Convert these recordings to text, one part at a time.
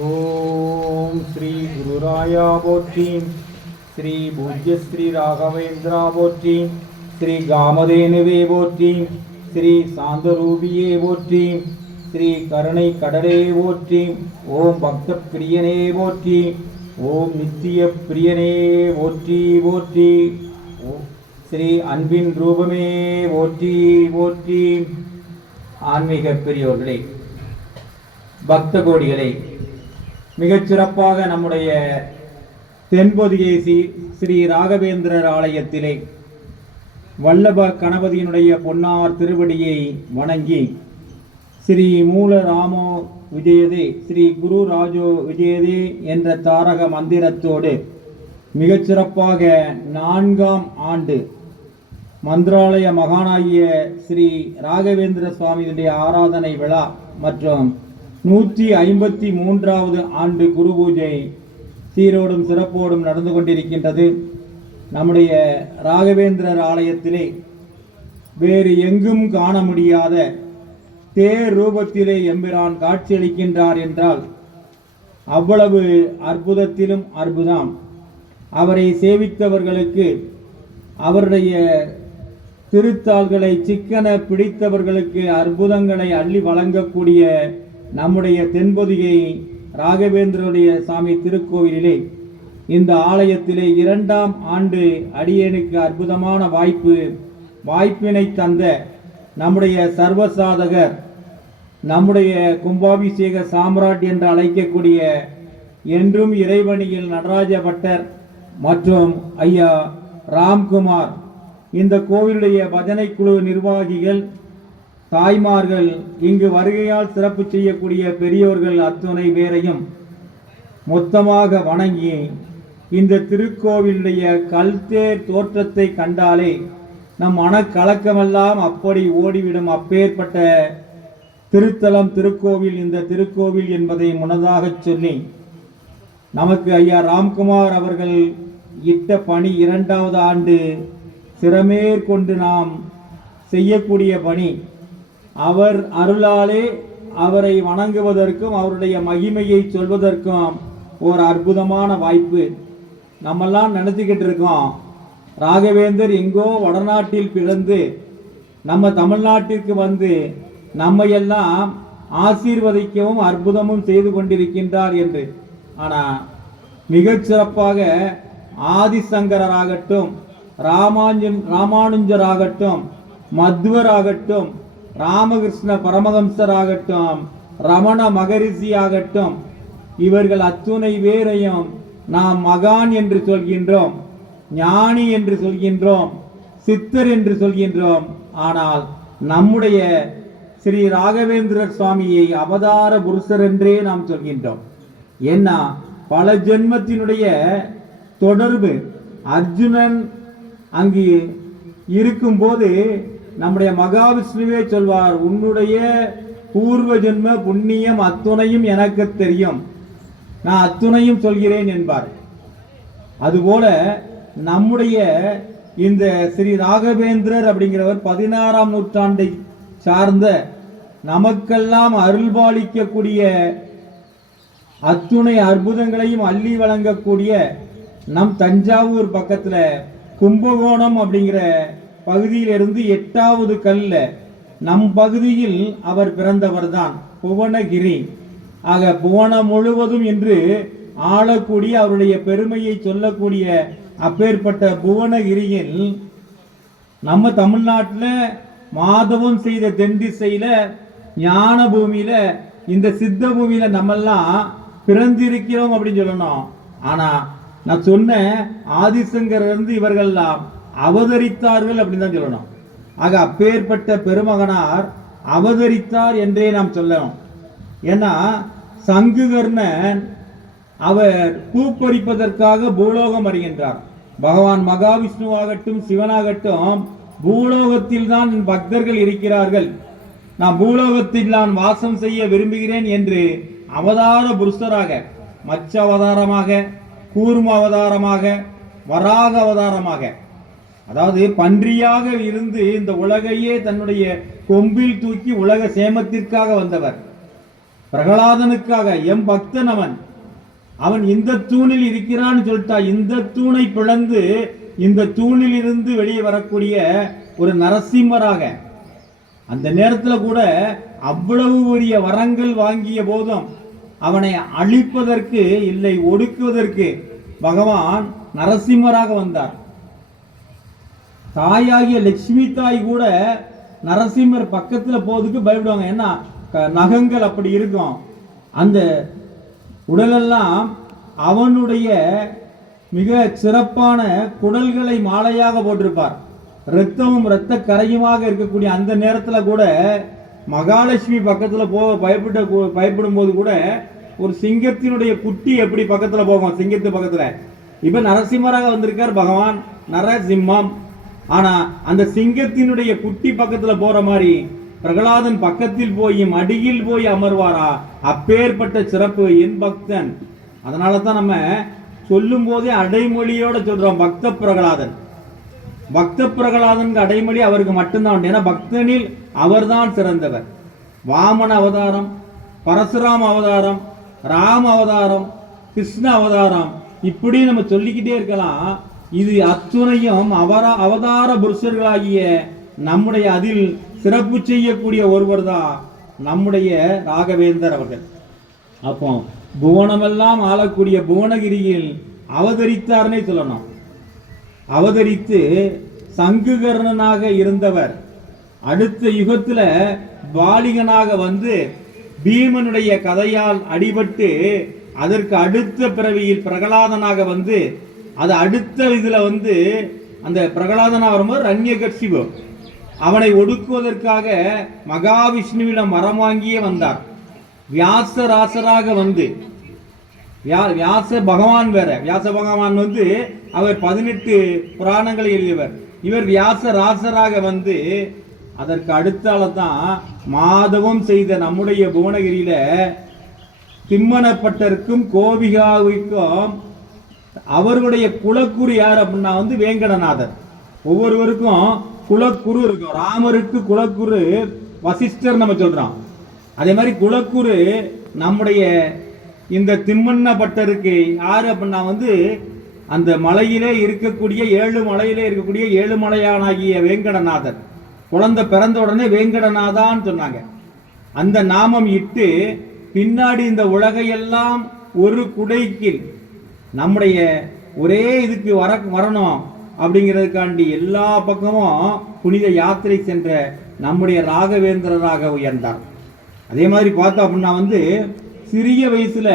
ஓம் ஸ்ரீ குருராயா போற்றி, ஸ்ரீ பூஜ்ய ஸ்ரீ ராகவேந்திரா போற்றி, ஸ்ரீ காமதேனுவே போற்றி, ஸ்ரீ சாந்தரூபியே போற்றி, ஸ்ரீ கருணை கடலே போற்றி, ஓம் பக்த பிரியனே போற்றி, ஓம் நித்திய பிரியனே போற்றி போற்றி, ஸ்ரீ அன்பின் ரூபமே போற்றி போற்றி. ஆன்மீக பெரியோர்களே, பக்த கோடிகளே, மிகச்சிறப்பாக நம்முடைய தென்பொதிகை ஸ்ரீ ராகவேந்திரர் ஆலயத்திலே வல்லப கணபதியினுடைய பொன்னார் திருவடியை வணங்கி ஸ்ரீ மூல ராமோ விஜயதே, ஸ்ரீ குரு ராஜோ விஜயதே என்ற தாரக மந்திரத்தோடு மிகச்சிறப்பாக 4ஆம் ஆண்டு மந்திராலய மகானாகிய ஸ்ரீ ராகவேந்திர சுவாமியுடைய ஆராதனை விழா மற்றும் 153வது ஆண்டு குரு பூஜை சீரோடும் சிறப்போடும் நடந்து கொண்டிருக்கின்றது. நம்முடைய ராகவேந்திரர் ஆலயத்திலே வேறு எங்கும் காண முடியாத தேர் ரூபத்திலே எம்பிரான் காட்சியளிக்கின்றார் என்றால் அவ்வளவு அற்புதத்திலும் அற்புதம். அவரை சேவித்தவர்களுக்கு, அவருடைய திருத்தாள்களை சிக்கன பிடித்தவர்களுக்கு அற்புதங்களை அள்ளி வழங்கக்கூடிய நம்முடைய தென்பொதிகை ராகவேந்திரனுடைய சாமி திருக்கோவிலிலே இந்த ஆலயத்திலே 2ஆம் ஆண்டு அடியேனுக்கு அற்புதமான வாய்ப்பினை தந்த நம்முடைய சர்வசாதகர், நம்முடைய கும்பாபிஷேக சாம்ராட் என்று அழைக்கக்கூடிய என்றும் இறைவணியில் நடராஜ பட்டர் மற்றும் ஐயா ராம்குமார், இந்த கோவிலுடைய பஜனை குழு நிர்வாகிகள், தாய்மார்கள், இங்கு வருகையால் சிறப்பு செய்யக்கூடிய பெரியோர்கள் அத்துணை பேரையும் மொத்தமாக வணங்கி இந்த திருக்கோவிலுடைய கல்தேர் தோற்றத்தை கண்டாலே நம் மனக்கலக்கமெல்லாம் அப்படி ஓடிவிடும். அப்பேற்பட்ட திருத்தலம் திருக்கோவில் இந்த திருக்கோவில் என்பதை முன்னதாக சொல்லி, நமக்கு ஐயா ராம்குமார் அவர்கள் இட்ட பணி 2வது ஆண்டு சிறமேற்கொண்டு நாம் செய்யக்கூடிய பணி, அவர் அருளாலே அவரை வணங்குவதற்கும் அவருடைய மகிமையை சொல்வதற்கும் ஒரு அற்புதமான வாய்ப்பு. நம்மெல்லாம் நினச்சிக்கிட்டு இருக்கோம், ராகவேந்தர் எங்கோ வடநாட்டில் பிறந்து நம்ம தமிழ்நாட்டிற்கு வந்து நம்மையெல்லாம் ஆசீர்வதிக்கவும் அற்புதமும் செய்து கொண்டிருக்கின்றார் என்று. ஆனால் மிகச்சிறப்பாக ஆதிசங்கராகட்டும், ராமானுஜராகட்டும், மத்வராகட்டும், ராமகிருஷ்ண பரமஹம்சராகட்டும், ரமண மகரிஷி ஆகட்டும், இவர்கள் அத்துணை பேரையும் நாம் மகான் என்று சொல்கின்றோம், ஞானி என்று சொல்கின்றோம், சித்தர் என்று சொல்கின்றோம். ஆனால் நம்முடைய ஸ்ரீ ராகவேந்திரர் சுவாமியை அவதார புருஷர் என்றே நாம் சொல்கின்றோம். ஏன்னா பல ஜென்மத்தினுடைய தொடர்பு. அர்ஜுனன் அங்கு இருக்கும்போது நம்முடைய மகாவிஷ்ணுவே சொல்வார், உன்னுடைய பூர்வ ஜென்ம புண்ணியம் அத்துணையும் எனக்கு தெரியும், நான் அத்துணையும் சொல்கிறேன் என்பார். அதுபோல நம்முடைய இந்த ஸ்ரீ ராகவேந்திரர் அப்படிங்கிறவர் 16ஆம் நூற்றாண்டை சார்ந்த நமக்கெல்லாம் அருள்பாலிக்கக்கூடிய அத்துணை அற்புதங்களையும் அள்ளி வழங்கக்கூடிய நம் தஞ்சாவூர் பக்கத்தில் கும்பகோணம் அப்படிங்கிற பகுதியிலிருந்து 8வது கல்ல நம் பகுதியில் அவர் பிறந்தவர் தான் புவனகிரி. ஆக புவனம் முழுவதும் என்று ஆளக்கூடிய அவருடைய பெருமையை சொல்லக்கூடிய அப்பேற்பட்ட புவனகிரியில் நம்ம தமிழ்நாட்டில் மாதவம் செய்த தென் திசையில ஞான பூமியில இந்த சித்த பூமியில நம்மெல்லாம் பிறந்திருக்கிறோம் அப்படின்னு சொல்லணும். ஆனா நான் சொன்ன ஆதிசங்கர் இருந்து இவர்கள்லாம் அவதரித்தார்கள் அப்படின்னு தான் சொல்லணும். ஆக அப்பேற்பட்ட பெருமகனார் அவதரித்தார் என்றே நாம் சொல்லணும். ஏன்னா சங்குகர்ணன் அவர் பூப்பறிப்பதற்காக பூலோகம் வருகின்றார். பகவான் மகாவிஷ்ணுவாகட்டும் சிவனாகட்டும் பூலோகத்தில் தான் பக்தர்கள் இருக்கிறார்கள், நான் பூலோகத்தில் நான் வாசம் செய்ய விரும்புகிறேன் என்று அவதார புருஷராக மச்ச அவதாரமாக கூர்ம அவதாரமாக, வராக அவதாரமாக, அதாவது பன்றியாக இருந்து இந்த உலகையே தன்னுடைய கொம்பில் தூக்கி உலக சேமத்திற்காக வந்தவர். பிரகலாதனுக்காக எம் பக்தன் அவன். அவன் இந்த தூணில் இருக்கிறான்னு சொல்லிட்டா இந்த தூணை பிளந்து இந்த தூணில் இருந்து வெளியே வரக்கூடிய ஒரு நரசிம்மராக, அந்த நேரத்தில் கூட அவ்வளவு பெரிய வரங்கள் வாங்கிய போதும் அவனை அழிப்பதற்கு இல்லை ஒடுக்குவதற்கு பகவான் நரசிம்மராக வந்தார். தாயாகிய லட்சுமி தாய் கூட நரசிம்மர் பக்கத்தில் போறதுக்கு பயப்படுவாங்க. ஏன்னா நகங்கள் அப்படி இருக்கும். அந்த உடலெல்லாம் அவனுடைய மிக சிறப்பான குடல்களை மாலையாக போட்டிருப்பார். இரத்தமும் இரத்த கரையுமாக இருக்கக்கூடிய அந்த நேரத்தில் கூட மகாலட்சுமி பக்கத்தில் பயப்படும் போது கூட ஒரு சிங்கத்தினுடைய குட்டி எப்படி பக்கத்தில் போகும், சிங்கத்து பக்கத்தில். இப்ப நரசிம்மராக வந்திருக்கார் பகவான் நரசிம்மம். ஆனா அந்த சிங்கத்தினுடைய குட்டி பக்கத்துல போற மாதிரி பிரகலாதன் பக்கத்தில் போய் மடியில் போய் அமர்வாரா? அப்பேற்பட்ட சிறப்பு என் பக்தன். அதனால தான் நம்ம சொல்லும் போதே அடைமொழியோட சொல்றோம் பக்த பிரகலாதன். பக்த பிரகலாதன் அடைமொழி அவருக்கு மட்டும்தான் உண்டு. ஏன்னா பக்தனில் அவர்தான் சிறந்தவர். வாமன அவதாரம், பரசுராம அவதாரம், ராம அவதாரம், கிருஷ்ண அவதாரம், இப்படி நம்ம சொல்லிக்கிட்டே இருக்கலாம். இது அத்துணையும் அவதார புருஷர்களாகிய நம்முடைய அதில் சிறப்பு செய்யக்கூடிய ஒருவர் தான் நம்முடைய ராகவேந்தர் அவர்கள். அப்போ புவனமெல்லாம் ஆளக்கூடிய புவனகிரியில் அவதரித்தார்னே சொல்லணும். அவதரித்து சங்குகர்ணனாக இருந்தவர் அடுத்த யுகத்துல பாலிகனாக வந்து பீமனுடைய கதையால் அடிபட்டு அதற்கு அடுத்த பிறவியில் பிரகலாதனாக வந்து அது அடுத்த இதுல வந்து அந்த பிரகலாதனா வரும்போது ரண்யகர்ஷிபு அவனை ஒடுக்குவதற்காக மகாவிஷ்ணுவிடம் வரம் வாங்கியே வந்தார். வியாசராசராக வந்து வியாச பகவான் வேற, வியாச பகவான் வந்து அவர் 18 புராணங்களை எழுதியவர். இவர் வியாசராசராக வந்து அதற்கு அடுத்தால தான் மாதவம் செய்த நம்முடைய புவனகிரியில திம்மனப்பட்டருக்கும் கோபிகாவுக்கும் அவர்களுடைய குலக்குரு யார் அப்படின்னா வந்து வேங்கடநாதர். ஒவ்வொருவருக்கும் குலக்குரு இருக்கும். ராமருக்கு குலக்குரு வசிஷ்டர் நம்ம சொல்றோம். அதே மாதிரி குலக்குரு நம்முடைய இந்த திம்மண்ணப்பட்டருக்கு யாரு அப்படின்னா வந்து அந்த மலையிலே இருக்கக்கூடிய 7 மலையிலே இருக்கக்கூடிய 7 மலையானாகிய வேங்கடநாதர். குழந்தை பிறந்த உடனே வேங்கடநாதான்னு சொன்னாங்க. அந்த நாமம் இட்டு பின்னாடி இந்த உலகையெல்லாம் ஒரு குடைக்கு நம்முடைய ஒரே இதுக்கு வரணும் அப்படிங்கிறதுக்காண்டி எல்லா பக்கமும் புனித யாத்திரை சென்ற நம்முடைய ராகவேந்திரராக உயர்ந்தார். அதே மாதிரி பார்த்தோம் அப்படின்னா வந்து சிறிய வயசுல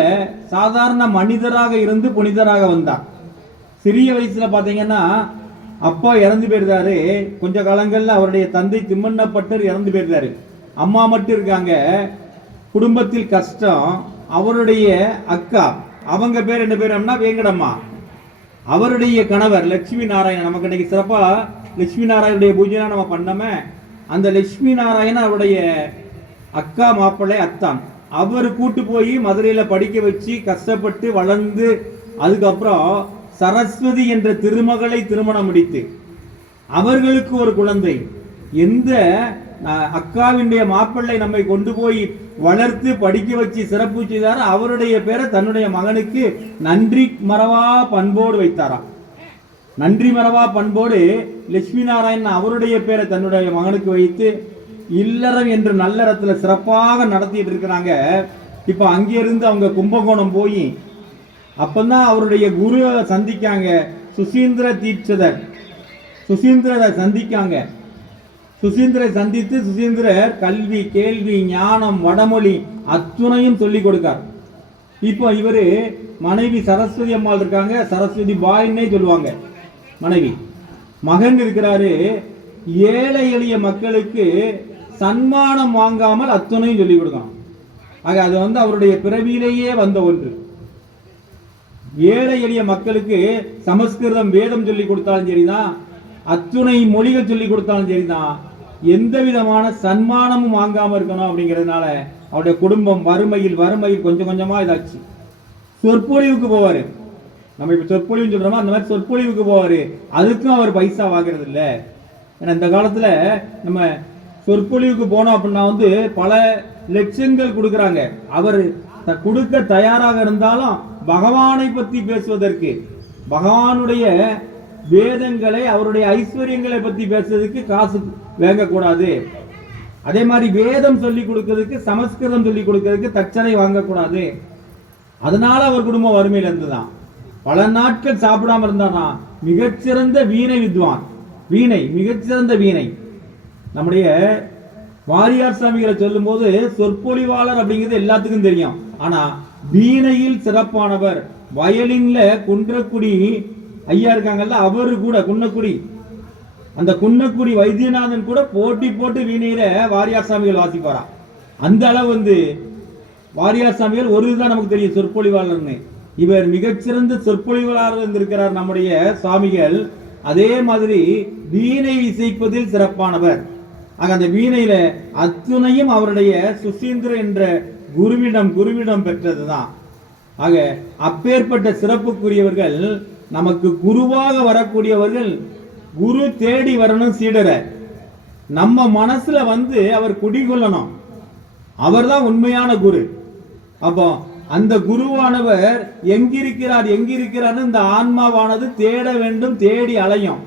சாதாரண மனிதராக இருந்து புனிதராக வந்தார். சிறிய வயசுல பார்த்தீங்கன்னா அப்பா இறந்து போயிருந்தாரு. கொஞ்ச காலங்கள்ல அவருடைய தந்தை திம்மண்ணப்பட்டர் இறந்து போயிருந்தாரு. அம்மா மட்டும் இருக்காங்க. குடும்பத்தில் கஷ்டம். அவருடைய அக்கா, அவங்க பேர் என்ன பேர் அப்படின்னா வேங்கடம்மா. அவருடைய கணவர் லட்சுமி நாராயணன். நமக்கு இன்னைக்கு சிறப்பா லட்சுமி நாராயணனுடைய பூஜை நம்ம பண்ணாம அந்த லட்சுமி நாராயணன் அவருடைய அக்கா மாப்பிள்ளை அத்தான். அவர் கூட்டு போய் மதுரையில படிக்க வச்சு கஷ்டப்பட்டு வளர்ந்து அதுக்கப்புறம் சரஸ்வதி என்ற திருமகளை திருமணம் முடித்து அவர்களுக்கு ஒரு குழந்தை. எந்த அக்காவினுடைய மாப்பிள்ளை நம்மை கொண்டு போய் வளர்த்து படிக்க வச்சு சிறப்பு செய்தார் அவருடைய பேரை தன்னுடைய மகனுக்கு நன்றி மறவா பண்போடு வைத்தாராம். நன்றி மறவா பண்போடு லட்சுமி நாராயணன் அவருடைய பேரை தன்னுடைய மகனுக்கு வைத்து இல்லறம் என்று நல்லறத்துல சிறப்பாக நடத்திட்டு இருக்கிறாங்க. இப்ப அங்கிருந்து அவங்க கும்பகோணம் போய் அப்பதான் அவருடைய குருவை சந்திக்காங்க. சுசீந்திர தீட்சிதர் சுசீந்திரரை சந்திக்காங்க. சுசீந்திரை சந்தித்து சுசீந்திரர் கல்வி, கேள்வி, ஞானம், வடமொழி அத்துணையும் சொல்லி கொடுக்கார். இப்போ இவரு மனைவி சரஸ்வதி அம்மாள் இருக்காங்க. சரஸ்வதி பாயின்னே சொல்லுவாங்க மனைவி. மகன் இருக்கிறாரு. ஏழை எளிய மக்களுக்கு சன்மானம் வாங்காமல் அத்துணையும் சொல்லிக் கொடுக்கணும். ஆக அது வந்து அவருடைய பிறவியிலேயே வந்த ஒன்று. ஏழை எளிய மக்களுக்கு சமஸ்கிருதம் வேதம் சொல்லி கொடுத்தாலும் சரிதான், அத்துணை மொழிகள் சொல்லி கொடுத்தாலும் சரிதான், எந்த விதமான சன்மானமும் வாங்காம இருக்கணும். அப்படிங்கிறதுனால அவருடைய குடும்பம் வறுமையில் கொஞ்சம் கொஞ்சமா இதாச்சு. சொற்பொழிவுக்கு போவாரு. நம்ம இப்ப சொற்பொழிவு சொல்றோமோ அந்த மாதிரி சொற்பொழிவுக்கு போவாரு, அதுக்கும் அவர் பைசா வாங்குறது இல்லை. ஏன்னா இந்த காலத்துல நம்ம சொற்பொழிவுக்கு போனோம் அப்படின்னா வந்து பல லட்சங்கள் கொடுக்குறாங்க. அவர் கொடுக்க தயாராக இருந்தாலும் பகவானை பத்தி பேசுவதற்கு, பகவானுடைய வேதங்களை அவருடைய ஐஸ்வர்யங்களை பத்தி பேசுறதுக்கு காசு வாங்கக்கூடாது. அதே மாதிரி வேதம் சொல்லி கொடுக்கறதுக்கு, சமஸ்கிருதம் சொல்லி கொடுக்கறதுக்கு தட்சணை வாங்கக்கூடாது. அதனால அவர் குடும்பம் வறுமையில இருந்துதான். பல நாட்கள் சாப்பிடாம இருந்தானா. மிகச்சிறந்த வீணை வித்வான், வீணை மிகச்சிறந்த வீணை. நம்முடைய வாரியார் சாமிகளை சொல்லும் போது சொற்பொழிவாளர் அப்படிங்கிறது எல்லாத்துக்கும் தெரியும். ஆனா வீணையில் சிறப்பானவர். வயலின்ல குன்றக்குடி ஐயா இருக்காங்கல்ல, அவரு கூட குன்னக்குடி, அந்த குன்னக்குடி வைத்தியநாதன் கூட போட்டி போட்டு வீணையில வாரியார் சாமிகள் வாசிப்பாராம். அந்த அளவு வந்து வாரியார் சாமிகள் ஒரு இதுதான் நமக்கு தெரியும் சொற்பொழிவாளர்னு. இவர் மிகச்சிறந்த சொற்பொழிவாளர் இருந்திருக்கிறார் நம்முடைய சுவாமிகள். அதே மாதிரி வீணை இசைப்பதில் சிறப்பானவர். ஆக அந்த வீணையில அத்துணையும் அவருடைய சுசீந்திர என்ற குருவிடம் பெற்றதுதான். ஆக அப்பேற்பட்ட சிறப்புக்குரியவர்கள், நமக்கு குருவாக வரக்கூடியவர்கள். குரு தேடி வரணும் சீடரை. நம்ம மனசுல வந்து அவர் குடிகொள்ளணும். அவர்தான் உண்மையான குரு. அப்போ அந்த குருவானவர் எங்கிருக்கிறார் இந்த ஆன்மாவானது தேட வேண்டும், தேடி அலையும்.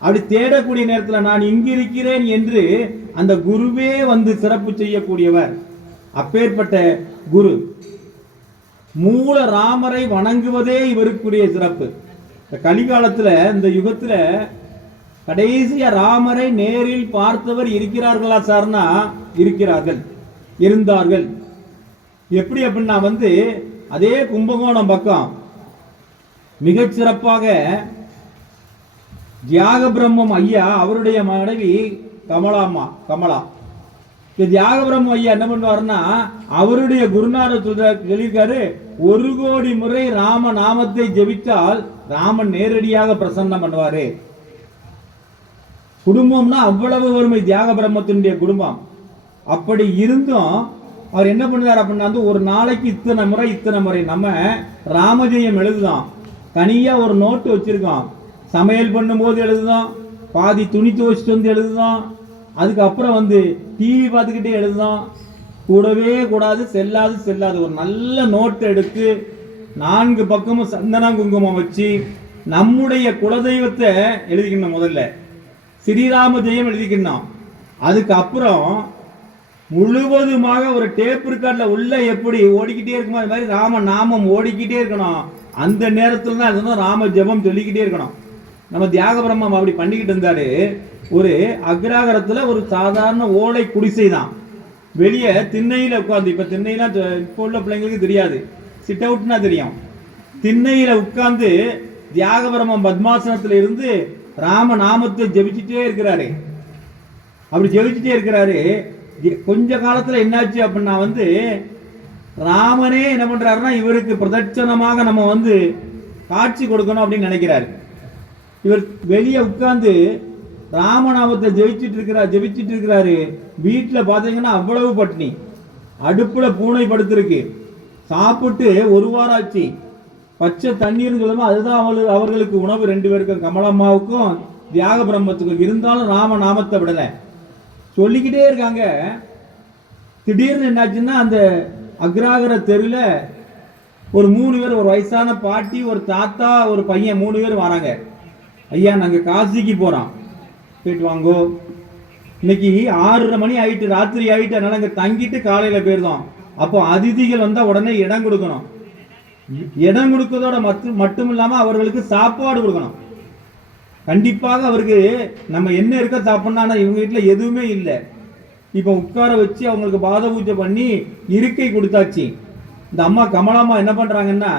அப்படி தேடக்கூடிய நேரத்தில் நான் இங்கிருக்கிறேன் என்று அந்த குருவே வந்து சிறப்பு செய்யக்கூடியவர். அப்பேற்பட்ட குரு மூல ராமரை வணங்குவதே இவருக்குரிய சிறப்பு. கலிகாலத்துல இந்த யுகத்துல கடைசியா ராமரை நேரில் பார்த்தவர் இருக்கிறார்களா சார்னா இருக்கிறார்கள், இருந்தார்கள். எப்படி அப்படின்னா வந்து அதே கும்பகோணம் பக்கம் மிகச்சிறப்பாக தியாக பிரம்மம் ஐயா, அவருடைய மனைவி கமலா. தியாக பிரம்மம் ஐயா என்ன பண்ணுவாருன்னா, அவருடைய குருநாதர் சொல்லியிருக்காரு, 1 கோடி முறை ராம நாமத்தை ஜெபித்தால் ராமன் நேரடியாக பிரசன்னம் பண்ணுவாரு. குடும்பம்னா அவ்வளவு வறுமை தியாக பிரம்மத்தினுடைய குடும்பம். அப்படி இருந்தும் அவர் என்ன பண்ணுவார் அப்படின்னா, ஒரு நாளைக்கு இத்தனை முறை நம்ம ராமஜெயம் எழுதுதோம். தனியா ஒரு நோட்டு வச்சிருக்கோம். சமையல் பண்ணும்போது எழுதுதோம், பாதி துணி துவச்சிட்டு வந்து எழுதுதோம், அதுக்கப்புறம் வந்து டிவி பார்த்துக்கிட்டே எழுதுதோம். கூடவே கூடாது, செல்லாது ஒரு நல்ல நோட்டை எடுத்து 4 பக்கமும் சந்தன குங்குமம் வச்சு நம்முடைய குலதெய்வத்தை எழுதிக்கணும். முதல்ல ஸ்ரீராம ஜெயம் எழுதிக்கணும். அதுக்கப்புறம் முழுவதுமாக ஒரு டேப் ரெக்கார்ட்ல உள்ள எப்படி ஓடிக்கிட்டே இருக்குமோ அது மாதிரி ராம நாமம் ஓடிக்கிட்டே இருக்கணும். அந்த நேரத்துல தான் ராம ஜெபம் சொல்லிக்கிட்டே இருக்கணும். நம்ம தியாக பிரம்மம் அப்படி பண்ணிக்கிட்டு இருந்தாரு. ஒரு அக்ராகரத்துல ஒரு சாதாரண ஓலை குடிசை தான். வெளியே திண்ணையில உட்கார்ந்து, இப்ப திண்ணையெல்லாம் இப்போ உள்ள பிள்ளைங்களுக்கு தெரியாது, சிட் அவுட்னா தெரியும். திண்ணையில உட்கார்ந்து தியாக பிரம்மம் பத்மாசனத்துல இருந்து ராம நாமத்தை ஜெபிச்சுட்டே இருக்கிறாரு. அப்படி ஜெபிச்சுட்டே இருக்கிறாரு. கொஞ்ச காலத்துல என்னாச்சு அப்படின்னா வந்து ராமனே என்ன பண்றாருன்னா, இவருக்கு பிரதட்சணமாக நம்ம வந்து காட்சி கொடுக்கணும் அப்படின்னு நினைக்கிறாரு. இவர் வெளியே உட்கார்ந்து ராமநாமத்தை ஜெபிச்சிட்டு இருக்கிறாரு. வீட்டுல பாத்தீங்கன்னா அவ்வளவு பட்டினி, அடுப்புல பூனை படுத்திருக்கு. சாப்பிட்டு 1 வாரம் ஆச்சு. பச்சை தண்ணீர்னு சொல்லும்போது அதுதான் அவர்களுக்கு உணவு 2 பேருக்கும், கமலம்மாவுக்கும் தியாக பிரம்மத்துக்கும். இருந்தாலும் ராம நாமத்தை விடல, சொல்லிக்கிட்டே இருக்காங்க. திடீர்னு என்னாச்சுன்னா, அந்த அக்ராகர தெருவில் ஒரு 3 பேர், ஒரு வயசான பாட்டி, ஒரு தாத்தா, ஒரு பையன், 3 பேர் வராங்க. ஐயா நாங்கள் காசிக்கு போகிறோம், போயிட்டு வாங்கோ. இன்னைக்கு 6:30 மணி ஆயிட்டு, ராத்திரி ஆயிட்டு, அதனால அங்கே தங்கிட்டு காலையில் போயிருந்தோம். அப்போ அதிதிகள் வந்தால் உடனே இடம் கொடுக்கணும். இடம் கொடுக்கறதோட மட்டும் இல்லாமல் அவர்களுக்கு சாப்பாடு கொடுக்கணும். கண்டிப்பாக அவருக்கு நம்ம என்ன இருக்க சாப்பிட்னா, இவங்க வீட்டில் எதுவுமே இல்லை. இப்போ உட்கார வச்சு அவங்களுக்கு பாத பூஜை பண்ணி இருக்கை கொடுத்தாச்சு. இந்த அம்மா கமலாம்மா என்ன பண்ணுறாங்கன்னா,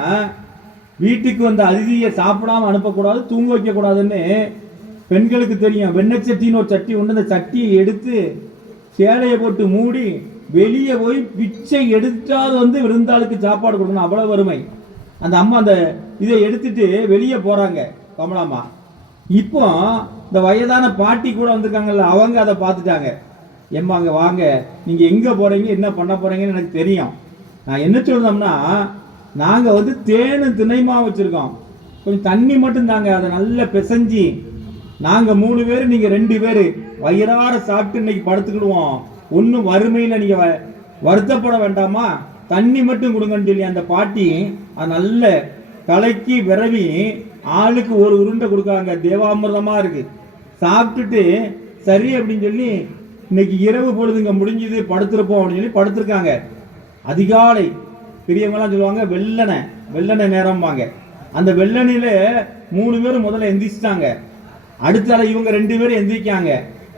வீட்டுக்கு வந்த அதிதியை சாப்பிடாம அனுப்பக்கூடாது, தூங்க வைக்கக்கூடாதுன்னு பெண்களுக்கு தெரியும். வெண்ணச்சட்டின்னு ஒரு சட்டி உண்டு. அந்த சட்டியை எடுத்து சேலையை போட்டு மூடி வெளியே போய் பிச்சை எடுத்தால் வந்து விருந்தாளுக்கு சாப்பாடு கொடுக்கணும். அவ்வளோ வறுமை. அந்த அம்மா அந்த இதை எடுத்துட்டு வெளியே போகிறாங்க கமலாம்மா. இப்போ இந்த வயதான பாட்டி கூட வந்திருக்காங்கல்ல, அவங்க அதை பார்த்துட்டாங்க. எம்மாங்க வாங்க, நீங்கள் எங்கே போகிறீங்க, என்ன பண்ண போகிறீங்கன்னு எனக்கு தெரியும். நான் என்ன சொல்றோம்னா, நாங்கள் வந்து தேனு திணைமா வச்சுருக்கோம். கொஞ்சம் தண்ணி மட்டும் தாங்க, அதை நல்லா பிசைஞ்சி நாங்கள் 3 பேர் நீங்கள் 2 பேர் வயிறார சாப்பிட்டு இன்னைக்கு படுத்துக்கிடுவோம், ஒன்றும் வறுமையில் நீங்கள் வருத்தப்பட வேண்டாமா, தண்ணி மட்டும் கொடுங்கன்னு சொல்லி அந்த பாட்டி அது நல்ல கலக்கி விரவி ஆளுக்கு ஒரு உருண்டை கொடுக்காங்க. தேவாமிர்தமாக இருக்குது. சாப்பிட்டுட்டு சரி அப்படின்னு சொல்லி இன்னைக்கு இரவு பொழுதுங்க முடிஞ்சது படுத்துருப்போம் அப்படின்னு சொல்லி படுத்துருக்காங்க. அதிகாலை பெரியவங்களாம் சொல்லுவாங்க வெள்ளனை நேரம்பாங்க. அந்த வெள்ளனையில் 3 பேர் முதல்ல எந்திரிச்சிட்டாங்க. அடுத்தால இவங்க 2 பேரும் எந்திரிக்காங்க.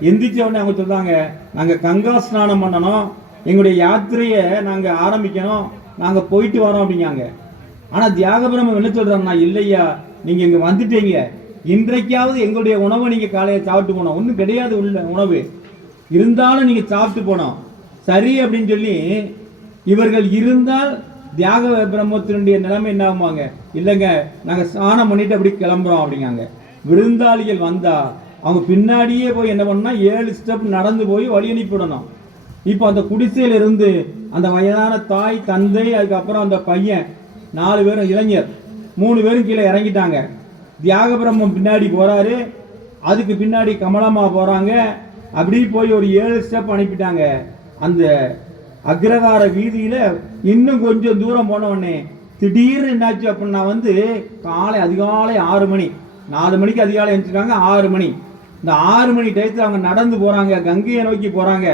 எந்திரிச்ச உடனே அவங்க சொல்றாங்க, நாங்கள் கங்கா ஸ்நானம் பண்ணணும், எங்களுடைய யாத்திரையை நாங்கள் ஆரம்பிக்கணும், நாங்கள் போயிட்டு வரோம் அப்படிங்காங்க. ஆனால் தியாகபிரம்மம் என்ன சொல்றாங்கன்னா, இல்லையா நீங்கள் இங்கே வந்துட்டீங்க, இன்றைக்காவது எங்களுடைய உணவை நீங்கள் காலையில் சாப்பிட்டு போனோம், ஒன்றும் கிடையாது உள்ள உணவு இருந்தாலும் நீங்கள் சாப்பிட்டு போனோம் சரி அப்படின்னு சொல்லி இவர்கள் இருந்தால் தியாக பிரம்மத்தினுடைய நிலைமை என்ன ஆகுவாங்க, இல்லைங்க நாங்கள் ஸ்நானம் பண்ணிட்டு அப்படி கிளம்புறோம் அப்படிங்காங்க. விருந்தாளிகள் வந்தா அவங்க பின்னாடியே போய் என்ன பண்ணா 7 ஸ்டெப் நடந்து போய் வழி அனுப்பிவிடணும். இப்போ அந்த குடிசையில இருந்து அந்த வயதான தாய் தந்தை அதுக்கப்புறம் அந்த பையன் 4 பேரும் இளைஞர் 3 பேரும் கீழே இறங்கிட்டாங்க. தியாக பிரம்மம் பின்னாடி போறாரு, அதுக்கு பின்னாடி கமலம்மா போறாங்க. அப்படி போய் ஒரு 7 ஸ்டெப் அனுப்பிட்டாங்க. அந்த அக்ரகார வீதியில இன்னும் கொஞ்சம் தூரம் போன உடனே திடீர்னு என்னாச்சு அப்படின்னா காலை அதிகாலை 6 மணி, 4 மணிக்கு அதிகாலை எழுந்திருக்காங்க. 6 மணி, இந்த 6 மணி டயத்தில் அவங்க நடந்து போறாங்க, கங்கையை நோக்கி போறாங்க.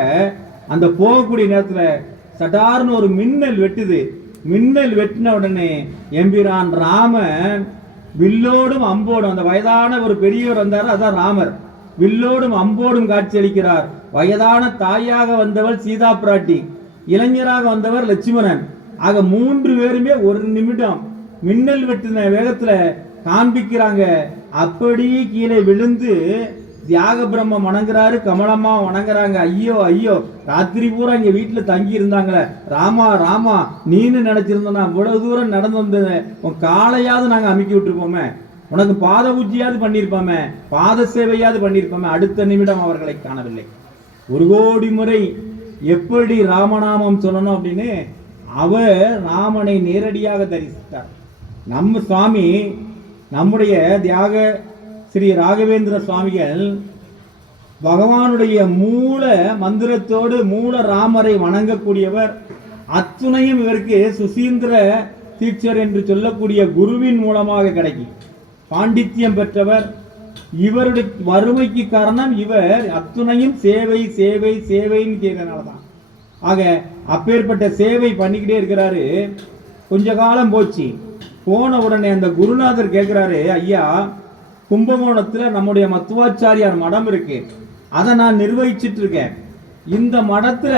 அந்த போகக்கூடிய நேரத்தில் சட்டார்னு ஒரு மின்னல் வெட்டுது. மின்னல் வெட்டின உடனே எம்பிரான் ராமன் வில்லோடும் அம்போடும், அந்த வயதான ஒரு பெரியவர் வந்தார், அதான் ராமர், வில்லோடும் அம்போடும் காட்சி அளிக்கிறார். வயதான தாயாக வந்தவள் சீதா பிராட்டி, இளைஞராக வந்தவர் லட்சுமணன். ஆக 3 பேருமே ஒரு நிமிடம் மின்னல் வெட்டின வேகத்துல காண்பிக்கிறாங்க. அப்படியே கீழே விழுந்து தியாக பிரம்மம் வணங்குறாரு, கமலம்மா வணங்குறாங்க. ஐயோ ஐயோ, ராத்திரி பூரா இங்க வீட்டுல தங்கி இருந்தாங்களே, ராமா ராமா நீனு நினைச்சிருந்தோம்னா இவ்வளவு தூரம் நடந்து வந்தது, உன் காலையாவது நாங்க அமுக்கி விட்டுருப்போமே, உனக்கு பாத பூஜையாவது பண்ணியிருப்போமே, பாத சேவையாவது பண்ணியிருப்போமே. அடுத்த நிமிடம் அவர்களை காணவில்லை. 1 கோடி முறை எப்படி ராமநாமம் சொல்லணும் அப்படின்னு அவர் ராமனை நேரடியாக தரிசித்தார். நம்ம சுவாமி, நம்முடைய தியாக ஸ்ரீ ராகவேந்திர சுவாமிகள் பகவானுடைய மூல மந்திரத்தோடு மூல ராமரை வணங்கக்கூடியவர். அத்துணையும் இவருக்கு சுசீந்திர தீட்சர் என்று சொல்லக்கூடிய குருவின் மூலமாக கிடைக்கும். பாண்டித்யம் பெற்றவர். இவருடைய வறுமைக்கு காரணம் இவர் அத்துணையும் சேவை சேவை சேவைன்னு கேட்கறதுனாலதான். ஆக அப்பேற்பட்ட சேவை பண்ணிக்கிட்டே இருக்கிறாரு. கொஞ்ச காலம் போச்சு. போன உடனே அந்த குருநாதர் கேட்கிறாரு, ஐயா கும்பகோணத்துல நம்முடைய மத்துவாச்சாரியார் மடம் இருக்கு, அதை நான் நிர்வகிச்சிட்டு இருக்கேன். இந்த மடத்துல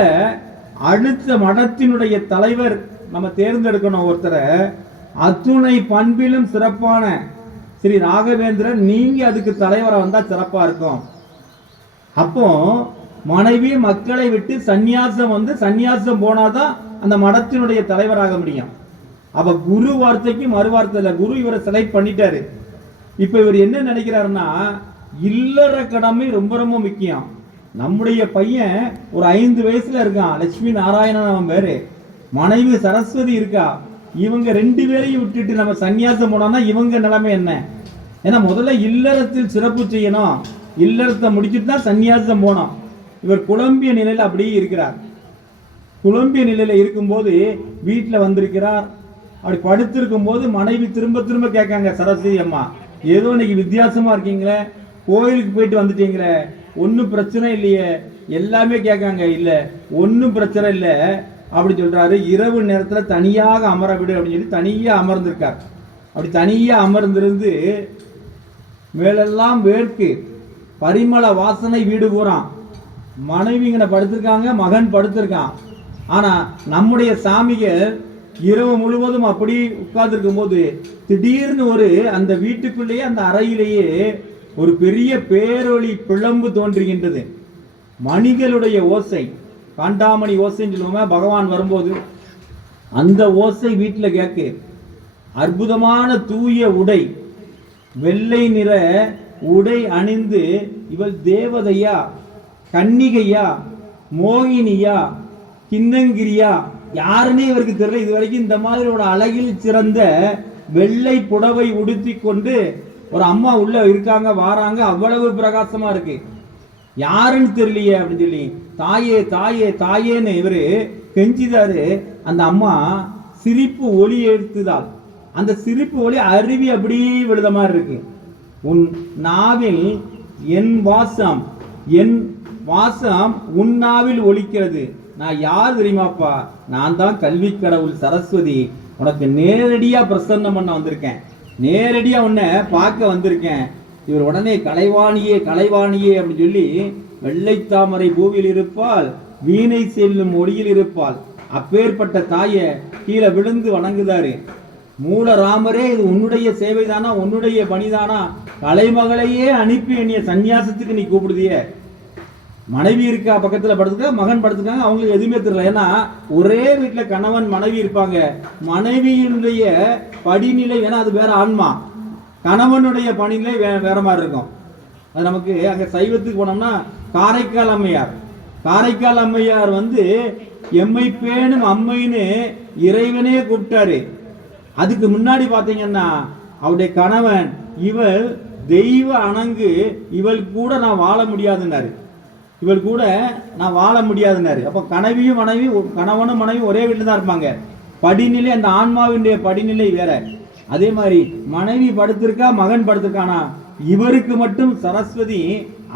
அடுத்த மடத்தினுடைய தலைவர் நம்ம தேர்ந்தெடுக்கணும் ஒருத்தரை, அத்துணை பண்பிலும் சிறப்பான ஸ்ரீ ராகவேந்திரன், நீங்க அதுக்கு தலைவரை வந்தா சிறப்பா இருக்கும். அப்போ மனைவி மக்களை விட்டு சந்நியாசம் போனாதான் அந்த மடத்தினுடைய தலைவராக முடியும். அப்ப குரு வார்த்தைக்கு மறு வார்த்தை இல்லை, குரு இவரை செலக்ட் பண்ணிட்டாரு. இப்ப இவர் என்ன நினைக்கிறாருன்னா, இல்லற கடமை ரொம்ப ரொம்ப முக்கியம். நம்முடைய பையன் ஒரு 5 வயசுல இருக்கான், லட்சுமி நாராயணன் அவன் பேரு, மனைவி சரஸ்வதி இருக்கா. இவங்க 2 பேரையும் விட்டுட்டு நம்ம சன்னியாசம் போனோம்னா இவங்க நிலைமை என்ன? ஏன்னா முதல்ல இல்லறத்தில் சிறப்பு செய்யணும், இல்லறத்தை முடிச்சுட்டு தான் சன்னியாசம் போனோம். இவர் குழம்பிய நிலையில் அப்படியே இருக்கிறார். குழம்பிய நிலையில இருக்கும்போது வீட்டில் வந்திருக்கிறார். அப்படி படுத்திருக்கும் போது மனைவி திரும்ப திரும்ப கேட்காங்க, சரஸ்வதி அம்மா ஏதோ இன்னைக்கு வித்தியாசமா இருக்கீங்களே, கோயிலுக்கு போயிட்டு வந்துட்டீங்களே, ஒன்றும் பிரச்சனை இல்லையே, எல்லாமே கேட்காங்க. இல்லை ஒன்றும் பிரச்சனை இல்லை அப்படி சொல்றாரு. இரவு நேரத்தில் தனியாக அமர விடு அப்படின்னு சொல்லி தனியாக அமர்ந்திருக்கார். அப்படி தனியாக அமர்ந்திருந்து மேலெல்லாம் வேர்க்கு, பரிமள வாசனை வீடு பூரான். மனைவிங்கனை படுத்திருக்காங்க, மகன் படுத்திருக்கான். ஆனா நம்முடைய சாமிகள் இரவு முழுவதும் அப்படி உட்கார்ந்துருக்கும் போது திடீர்னு ஒரு அந்த வீட்டுக்குள்ளேயே அந்த அறையிலேயே ஒரு பெரிய பேரொளி பிளம்பு தோன்றுகின்றது. மணிகளுடைய ஓசை, காண்டாமணி ஓசைன்னு சொல்லுவோமே பகவான் வரும்போது, அந்த ஓசை வீட்டில் கேட்கு. அற்புதமான தூய உடை, வெள்ளை நிற உடை அணிந்து, இவள் தேவதையா, கன்னிகையா, மோகினியா, கிண்ணங்கிரியா, யாருன்னே இவருக்கு தெரியல. இது வரைக்கும் இந்த மாதிரி ஒரு அழகில் சிறந்த வெள்ளை புடவை உடுத்தி கொண்டு ஒரு அம்மா உள்ள இருக்காங்க, வாராங்க, அவ்வளவு பிரகாசமா இருக்கு. யாருன்னு தெரியலையே அப்படின்னு சொல்லி தாயே தாயே தாயேன்னு இவரு கெஞ்சிதாரு. அந்த அம்மா சிரிப்பு ஒளி எடுத்துதால் அந்த சிரிப்பு ஒளி அருவி அப்படி விழுத மாதிரி இருக்கு. உன் நாவில் என் வாசம் உன் நாவில் ஒலிக்கிறது. நான் யார் தெரியுமாப்பா? நான் தான் கல்வி கடவுள் சரஸ்வதி. உனக்கு நேரடியா பிரசன்னம் பண்ண வந்திருக்கேன், நேரடியா உன்னை பார்க்க வந்திருக்கேன். இவர் உடனே கலைவாணியே கலைவாணியே அப்படின்னு சொல்லி வெள்ளைத்தாமரை பூவில் இருப்பாள், வீணை செல்லும் ஒளியில் இருப்பாள். அப்பேற்பட்ட தாயை கீழே விழுந்து வணங்குதாரு. மூலராமரே, இது உன்னுடைய சேவைதானா, உன்னுடைய பணிதானா? கலைமகளையே அனுப்பி என்னைய சன்னியாசத்துக்கு நீ கூப்பிடுதிய. மனைவி இருக்கா, பக்கத்துல படுத்துக்க, மகன் படுத்துக்காங்க, அவங்களுக்கு எதுவுமே தெரியல. ஏன்னா ஒரே வீட்டுல கணவன் மனைவி இருப்பாங்க. மனைவியினுடைய படிநிலை வேணா அது வேற ஆன்மா, கணவனுடைய பணிநிலை வேற மாதிரி இருக்கும். அது நமக்கு அங்க சைவத்துக்கு போனோம்னா காரைக்கால் அம்மையார் வந்து எம்மை பேணும் அம்மைன்னு இறைவனே கூப்பிட்டாரு. அதுக்கு முன்னாடி பாத்தீங்கன்னா அவருடைய கணவன், இவள் தெய்வ அணங்கு, இவள் கூட நான் வாழ முடியாதுன்னாரு. அப்ப கணவனும் மனைவி ஒரே வீட்டில் தான் இருப்பாங்க. படிநிலை, அந்த ஆன்மாவினுடைய படிநிலை வேற. அதே மாதிரி மனைவி படுத்திருக்கா, மகன் படுத்திருக்கானா, இவருக்கு மட்டும் சரஸ்வதி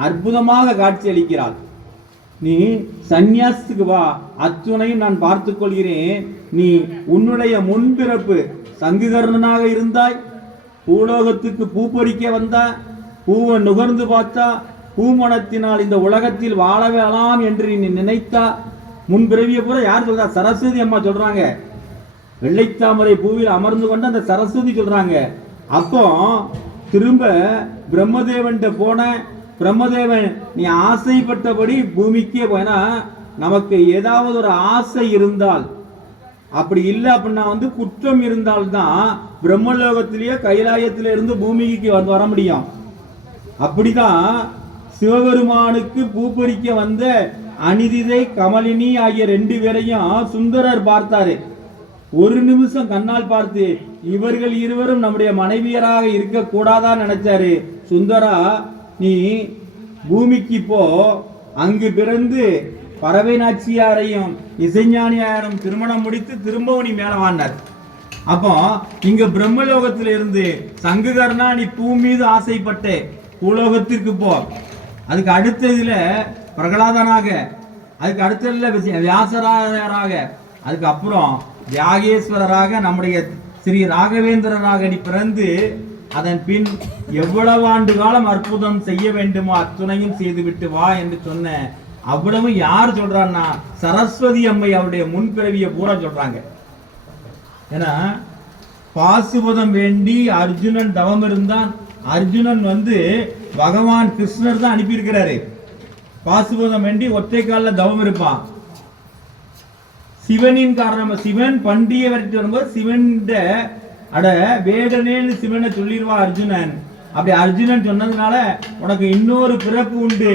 அற்புதமாக காட்சி அளிக்கிறாள். நீ சந்நியாசத்துக்கு வா, அத்துணையும் நான் பார்த்துக் கொள்கிறேன். நீ உன்னுடைய முன்பிறப்பு சங்குகர்ணனாக இருந்தாய், பூலோகத்துக்கு பூ பறிக்க வந்தா, பூவை நுகர்ந்து பார்த்தா, பூமணத்தினால் இந்த உலகத்தில் வாழ வேளாம் என்று நீ நினைத்தா. முன்பிறவிய பூரா யார் சொல்றா? சரஸ்வதி அம்மா சொல்றாங்க. வெள்ளைத்தாமரை பூவில் அமர்ந்து கொண்டு அந்த சரஸ்வதி சொல்றாங்க. அப்போ திரும்ப பிரம்மதேவன் போன, பிரம்மதேவன் நீ ஆசைப்பட்டபடி பூமிக்கே போனா, நமக்கு ஏதாவது ஒரு ஆசை இருந்தால், அப்படி இல்லை அப்படின்னா வந்து குற்றம் இருந்தால்தான் பிரம்மலோகத்திலேயே கைலாயத்தில இருந்து பூமிக்கு வர முடியும். அப்படிதான் சிவபெருமானுக்கு பூப்பறிக்க வந்த அனிதிதை கமலினி ஆகிய 2 பேரையும் சுந்தரர் பார்த்தாரு. ஒரு நிமிஷம் கண்ணால் பார்த்து இவர்கள் இருவரும் நம்முடைய மனைவியராக இருக்க கூடாதான் நினைச்சாரு. சுந்தரா, நீ பூமிக்கு போ, அங்கு பிறந்து பறவை நாச்சியாரையும் இசைஞானியாரும் திருமணம் முடித்து திரும்பவும் நீ மேல வாண்டார். அப்போ இங்க பிரம்மலோகத்தில இருந்து சங்குகர்ணா, நீ பூ மீது ஆசைப்பட்டு பூலோகத்திற்கு போ. அதுக்கு அடுத்ததுல பிரகலாதனாக, அதுக்கு அடுத்ததுல வியாசராக, அதுக்கு அப்புறம் தியாகேஸ்வரராக நம்முடைய ஸ்ரீ ராகவேந்திரராக நீ பிறந்து அதன் பின் எவ்வளவு ஆண்டு காலம் அற்புதம் செய்ய வேண்டுமோ அத்துணையும் செய்துவிட்டு வா என்று சொன்ன. அவ்வளவு யார் சொல்றான்னா சரஸ்வதி அம்மை அவருடைய முன்பிறவிய பூரா சொல்றாங்க. ஏன்னா பாசுபதம் வேண்டி அர்ஜுனன் தவம் இருந்தான். அர்ஜுனன் வந்து பகவான் கிருஷ்ணர் தான் அனுப்பியிருக்கிறாரு. பாசுபதம் வேண்டி ஒற்றை கால தவம் இருப்பான். சிவனின் காரணம், சிவன் பண்டிகை வரைக்கும் வரும்போது சிவன் அட வேடனேன்னு சிவனை சொல்லிடுவா அர்ஜுனன். அப்படி அர்ஜுனன் சொன்னதுனால உனக்கு இன்னொரு பிறப்பு உண்டு,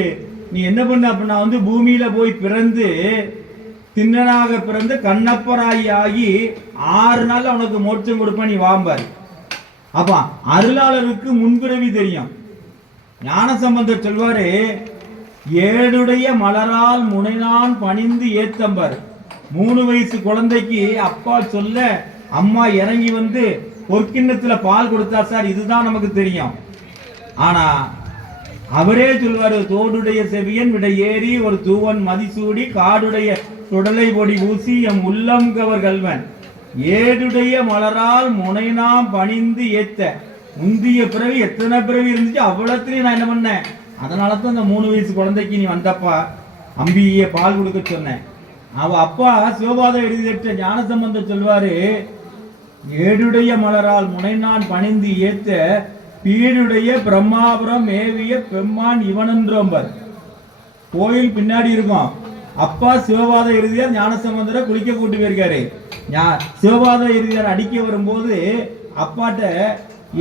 நீ என்ன பண்ண அப்படின்னா வந்து பூமியில போய் பிறந்து திண்ணனாக பிறந்து கண்ணப்பராயி ஆகி 6 நாள்ல உனக்கு மோட்சம் கொடுப்ப, நீ வாம்பார். அப்ப அருளாளருக்கு முன்பிறவி தெரியும். ஞானசம்பந்தர் சொல்வாரு, ஏடுடைய மலரால் முனைநான் பணிந்து ஏத்தம்பர். 3 வயசு குழந்தைக்கு அப்பா சொல்ல அம்மா இறங்கி வந்து பொற்கிண்ணத்துல பால் கொடுத்தா சார், இதுதான் நமக்கு தெரியும். ஆனா அவரே சொல்வாரு, தோடுடைய செவியன் விட ஏறி ஒரு தூவன் மதிசூடி காடுடைய சுடலை பொடி ஊசி எம் உள்ளம் கவர் கல்வன். ஏடுடைய மலரால் முனைநாம் பணிந்து ஏத்த. முந்திய பிறவி எத்தனை பிறவி இருந்துச்சு, அவ்வளவுலயும் நான் என்ன பண்ணேன். அதனாலதான் அந்த 3 வயசு குழந்தைக்கு நீ வந்தப்பா அம்பிய பால் கொடுக்க சொன்னேன். அவ அப்பா சிவபாதம் எழுதிட்ட ஞானசம்பந்த சொல்வாரு, ஏடுடைய மலரால் முனைநான் பணிந்து ஏத்த பீடுடைய பிரம்மாபுரம் மேவிய பெம்மான் இவனன்றோம்பர். கோயில் பின்னாடி இருக்கும். அப்பா சிவபாத இறுதியார் ஞானசம்பந்தரை குளிக்க கூட்டி போயிருக்காரு. சிவபாத இறுதியார் அடிக்க வரும்போது அப்பாட்ட,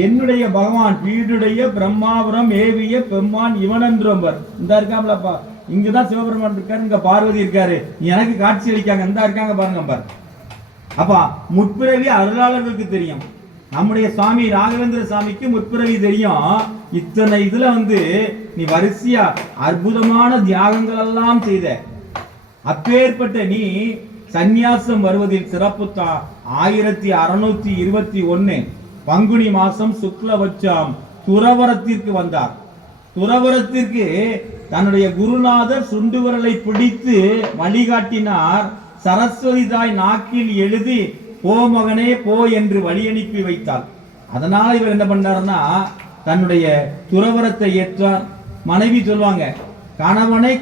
என்னுடைய பகவான் பீடுடைய பிரம்மாபுரம் ஏவிய பெம்மான் இவனன்றோம்பர். இந்த இருக்காமலப்பா, இங்கதான் சிவபெருமான் இருக்காரு, இங்க பார்வதி இருக்காரு, எனக்கு காட்சி அளிக்காங்க, இந்த இருக்காங்க பாருங்க பாரு. அப்பா முற்பிறவி அருளாளர்களுக்கு தெரியும். நம்முடைய சுவாமி ராகவேந்திர சாமிக்கு முற்பிறவி தெரியும். இத்தனை இதுல வந்து நீ வரிசையா அற்புதமான தியாகங்கள் எல்லாம் செய்த. அப்பேற்பட்ட நீ சந்நியாசம் வருவதில் சிறப்பு தான். 1621 பங்குனி மாசம் சுக்லபட்சம் துறவரத்திற்கு வந்தார். துறவரத்திற்கு தன்னுடைய குருநாதர் சுண்டு விரலை பிடித்து வழிகாட்டினார். சரஸ்வதி தாய் நாக்கில் எழுதி போ மகனே போ என்று வழி அனுப்பி வைத்தார். அதனால இவர் என்ன பண்ணார்னா தன்னுடைய துறவரத்தை ஏற்றார். மனைவி சொல்லுவாங்க, கணவனை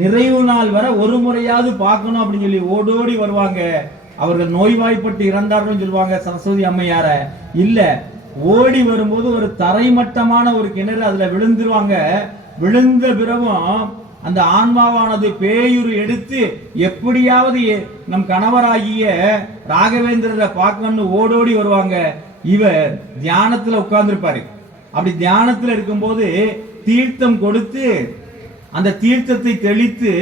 நிறைவு நாள் வர ஒரு முறையாவது பார்க்கணும் அப்படின்னு சொல்லி ஓடோடி வருவாங்க. அவர்கள் நோய்வாய்ப்பட்டு இறந்தார்கள் சொல்லுவாங்க சரஸ்வதி அம்மையார. இல்ல, ஓடி வரும்போது ஒரு தரைமட்டமான ஒரு கிணறு அதுல விழுந்துருவாங்க. விழுந்த பிறகும் அந்த ஆன்மாவானது பேயுரு எடுத்து எப்படியாவது நம் கணவராகிய ராகவேந்திரரை பார்க்கணும்னு ஓடோடி வருவாங்க. இவர் தியானத்துல உட்கார்ந்துருப்பாரு. அப்படி தியானத்துல இருக்கும்போது தீர்த்தம் கொடுத்து அந்த தீர்த்தத்தை தெளித்து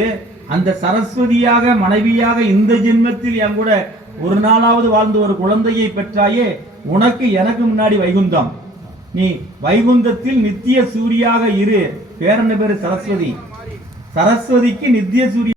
அந்த சரஸ்வதியாக மனைவியாக இந்த ஜென்மத்தில் என் கூட ஒரு நாளாவது வாழ்ந்து ஒரு குழந்தையை பெற்றாயே, உனக்கு எனக்கு முன்னாடி வைகுந்தம், நீ வைகுந்தத்தில் நித்திய சூரியாக இரு. பேரன பேரு சரஸ்வதி. சரஸ்வதிக்கு நித்திய சூரிய